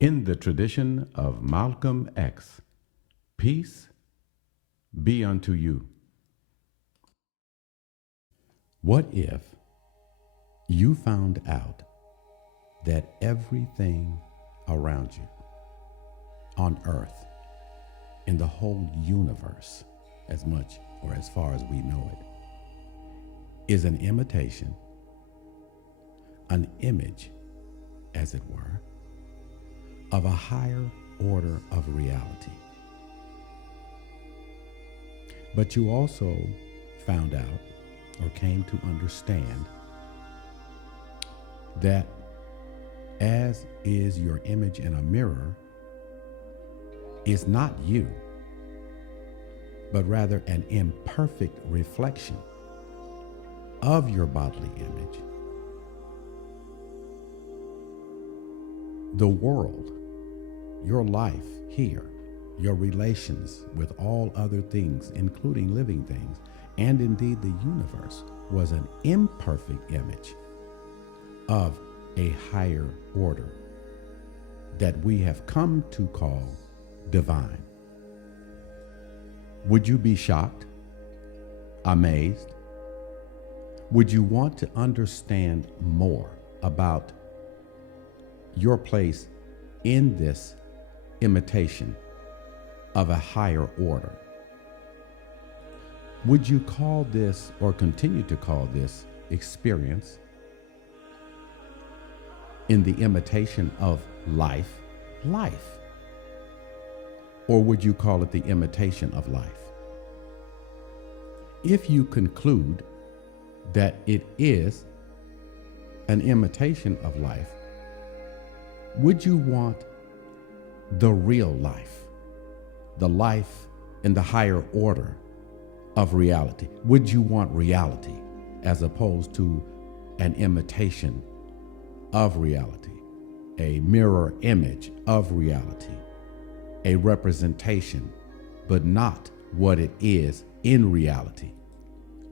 In the tradition of Malcolm X, peace be unto you. What if you found out that everything around you on earth, in the whole universe, as much or as far as we know it, is an imitation, an image, as it were, of a higher order of reality? But you also found out or came to understand that as is your image in a mirror is not you, but rather an imperfect reflection of your bodily image. The world, your life here, your relations with all other things, including living things, and indeed the universe, was an imperfect image of a higher order that we have come to call divine. Would you be shocked, amazed? Would you want to understand more about your place in this imitation of a higher order? Would you call this, or continue to call this, experience in the imitation of life, life? Or would you call it the imitation of life? If you conclude that it is an imitation of life, would you want the real life, the life in the higher order of reality? Would you want reality as opposed to an imitation of reality, a mirror image of reality, a representation, but not what it is in reality?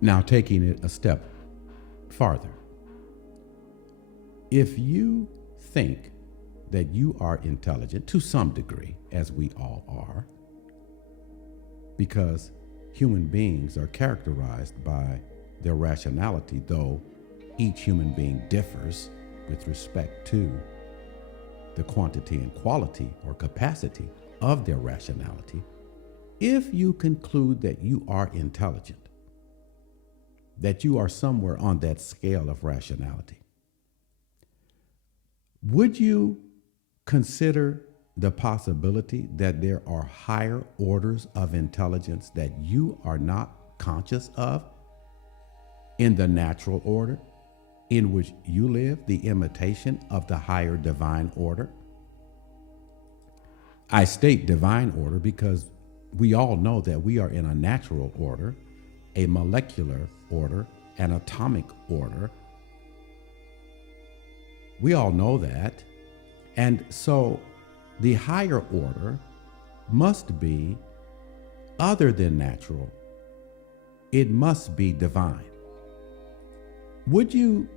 Now, taking it a step farther, if you think that you are intelligent to some degree, as we all are, because human beings are characterized by their rationality, though each human being differs with respect to the quantity and quality or capacity of their rationality. If you conclude that you are intelligent, that you are somewhere on that scale of rationality, would you consider the possibility that there are higher orders of intelligence that you are not conscious of in the natural order in which you live, the imitation of the higher divine order? I state divine order because we all know that we are in a natural order, a molecular order, an atomic order. We all know that. And so the higher order must be other than natural. It must be divine. Would you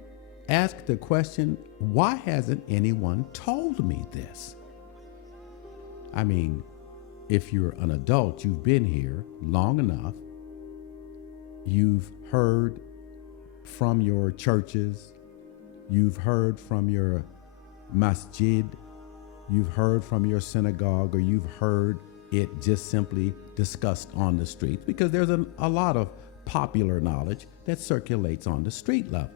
ask the question, why hasn't anyone told me this? I mean, if you're an adult, you've been here long enough. You've heard from your churches. You've heard from your masjid. You've heard from your synagogue, or you've heard it just simply discussed on the streets, because there's a lot of popular knowledge that circulates on the street level.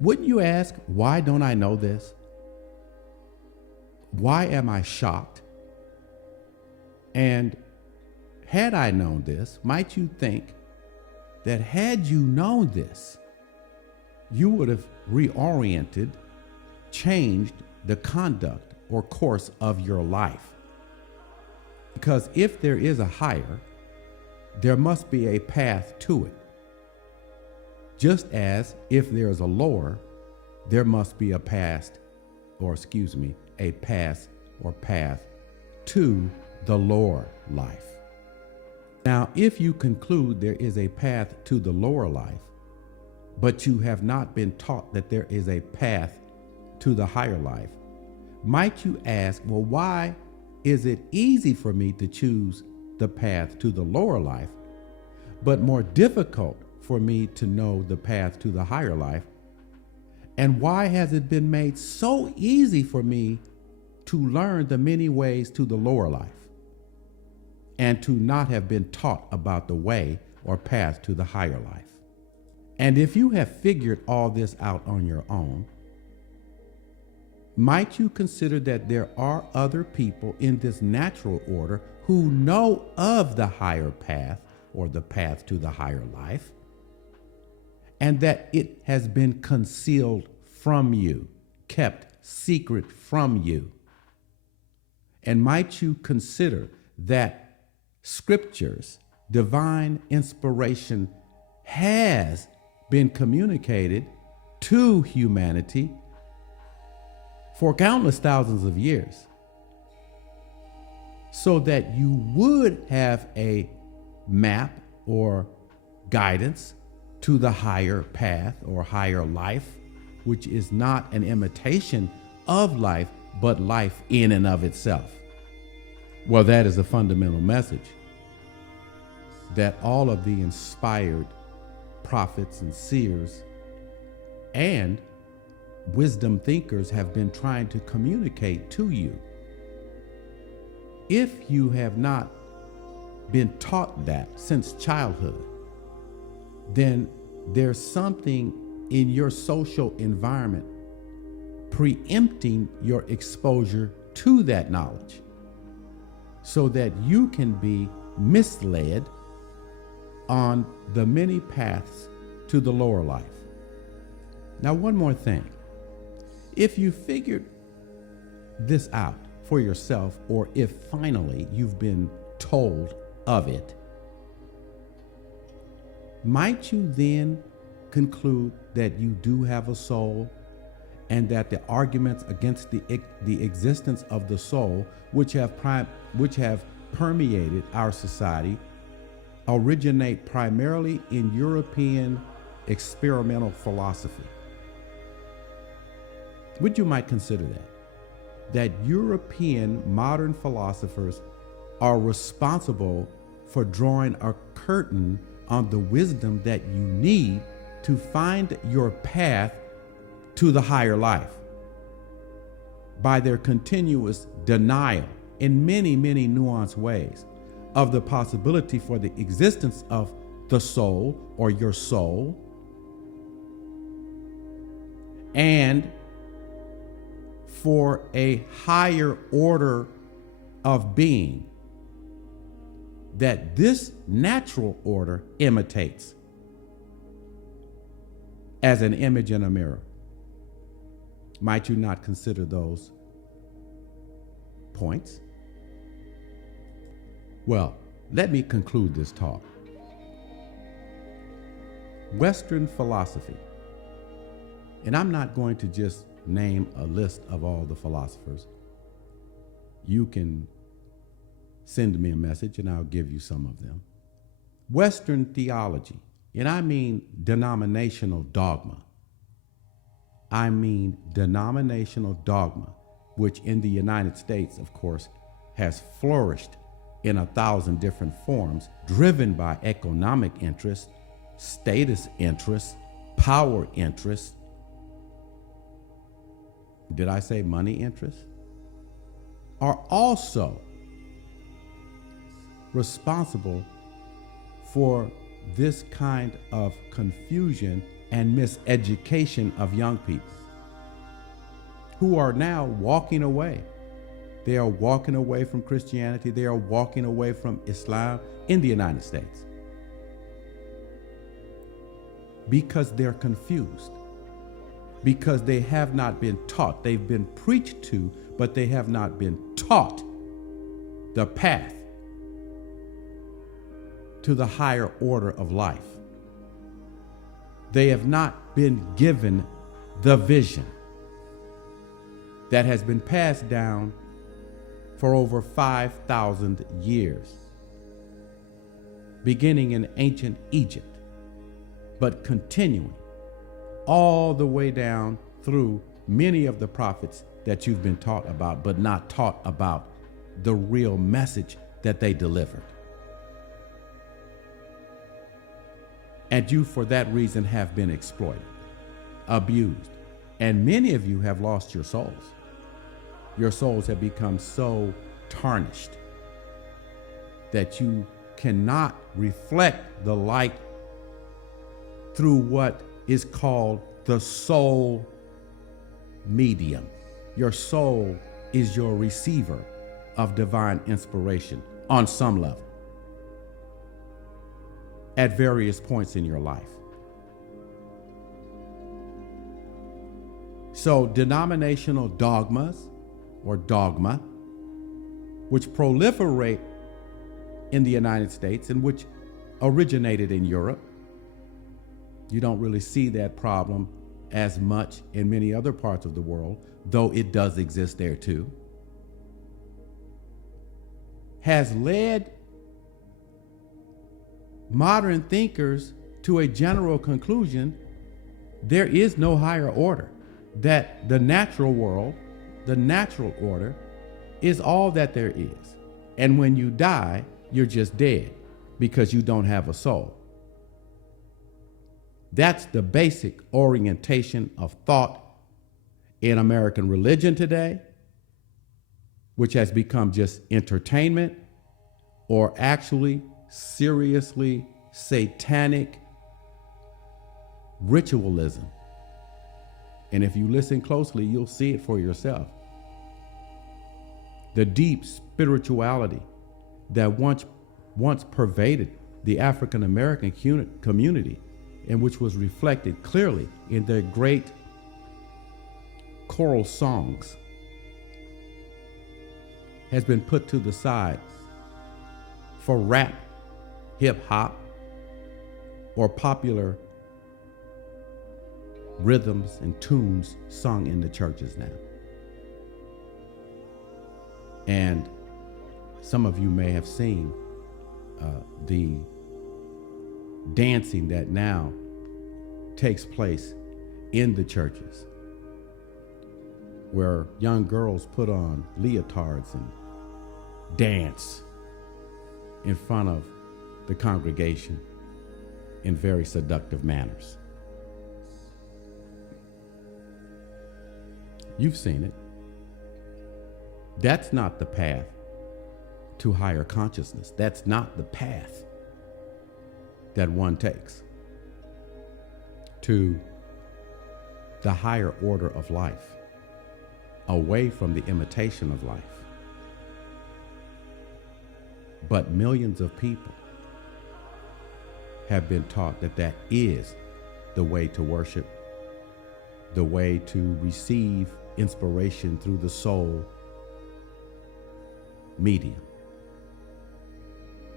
Wouldn't you ask, why don't I know this? Why am I shocked? And had I known this, might you think that had you known this, you would have reoriented, changed the conduct or course of your life? Because if there is a higher, there must be a path to it. Just as if there is a lower, there must be a path or path to the lower life. Now, if you conclude there is a path to the lower life, but you have not been taught that there is a path to the higher life, might you ask, well, why is it easy for me to choose the path to the lower life, but more difficult for me to know the path to the higher life? And why has it been made so easy for me to learn the many ways to the lower life and to not have been taught about the way or path to the higher life? And if you have figured all this out on your own, might you consider that there are other people in this natural order who know of the higher path or the path to the higher life, and that it has been concealed from you, kept secret from you? And might you consider that scriptures, divine inspiration, has been communicated to humanity for countless thousands of years, so that you would have a map or guidance to the higher path or higher life, which is not an imitation of life, but life in and of itself. Well, that is a fundamental message that all of the inspired prophets and seers and wisdom thinkers have been trying to communicate to you. If you have not been taught that since childhood, then there's something in your social environment preempting your exposure to that knowledge, so that you can be misled on the many paths to the lower life. Now, one more thing. If you figured this out for yourself, or if finally you've been told of it, might you then conclude that you do have a soul, and that the arguments against the existence of the soul, which have permeated our society, originate primarily in European experimental philosophy? Would you might consider that European modern philosophers are responsible for drawing a curtain on the wisdom that you need to find your path to the higher life, by their continuous denial in many, many nuanced ways of the possibility for the existence of the soul or your soul, and for a higher order of being that this natural order imitates as an image in a mirror. Might you not consider those points? Well, let me conclude this talk. Western philosophy, and I'm not going to just name a list of all the philosophers. You can send me a message and I'll give you some of them. Western theology, and I mean denominational dogma. I mean denominational dogma, which in the United States, of course, has flourished in 1,000 different forms, driven by economic interests, status interests, power interests. Did I say money interests? Are also responsible for this kind of confusion and miseducation of young people who are now walking away. They are walking away from Christianity. They are walking away from Islam in the United States because they're confused, because they have not been taught. They've been preached to, but they have not been taught the path to the higher order of life. They have not been given the vision that has been passed down for over 5,000 years, beginning in ancient Egypt, but continuing all the way down through many of the prophets that you've been taught about, but not taught about the real message that they delivered. And you, for that reason, have been exploited, abused, and many of you have lost your souls. Your souls have become so tarnished that you cannot reflect the light through what is called the soul medium. Your soul is your receiver of divine inspiration on some level at various points in your life. So denominational dogmas or dogma, which proliferate in the United States and which originated in Europe, you don't really see that problem as much in many other parts of the world, though it does exist there too, has led modern thinkers to a general conclusion: there is no higher order, that the natural world, the natural order, is all that there is. And when you die, you're just dead because you don't have a soul. That's the basic orientation of thought in American religion today, which has become just entertainment or actually seriously satanic ritualism. And if you listen closely, you'll see it for yourself. The deep spirituality that once pervaded the African American community, and which was reflected clearly in their great choral songs, has been put to the side for rap, hip hop, or popular rhythms and tunes sung in the churches now. And some of you may have seen the dancing that now takes place in the churches, where young girls put on leotards and dance in front of the congregation in very seductive manners. You've seen it. That's not the path to higher consciousness. That's not the path that one takes to the higher order of life, away from the imitation of life. But millions of people have been taught that that is the way to worship, the way to receive inspiration through the soul medium.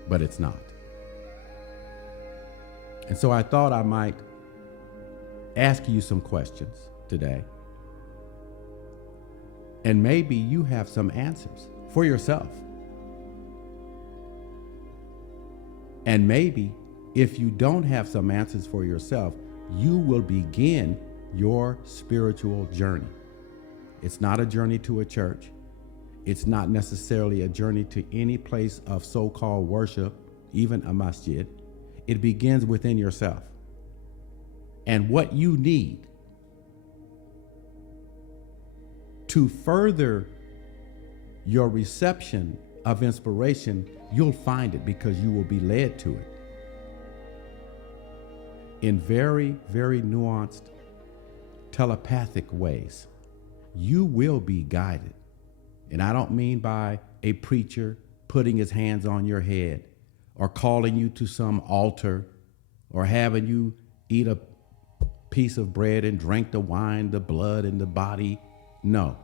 But it's not. And so I thought I might ask you some questions today. And maybe you have some answers for yourself. And maybe if you don't have some answers for yourself, you will begin your spiritual journey. It's not a journey to a church. It's not necessarily a journey to any place of so-called worship, even a masjid. It begins within yourself. And what you need to further your reception of inspiration, you'll find it because you will be led to it in very, very nuanced, telepathic ways. You will be guided. And I don't mean by a preacher putting his hands on your head or calling you to some altar or having you eat a piece of bread and drink the wine, the blood, and the body. No.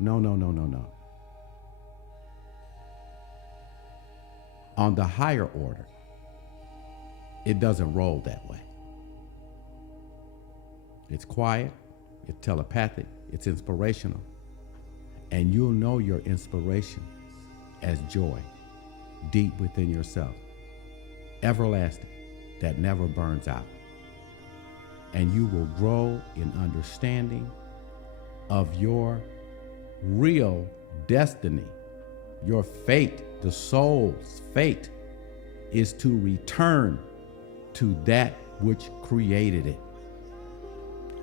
On the higher order, it doesn't roll that way. It's quiet, it's telepathic, it's inspirational. And you'll know your inspiration as joy deep within yourself, everlasting, that never burns out. And you will grow in understanding, of your real destiny, your fate, the soul's fate, is to return to that which created it.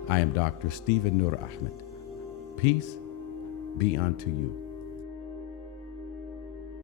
I am Dr. Stephen Nur Ahmed. Peace be unto you.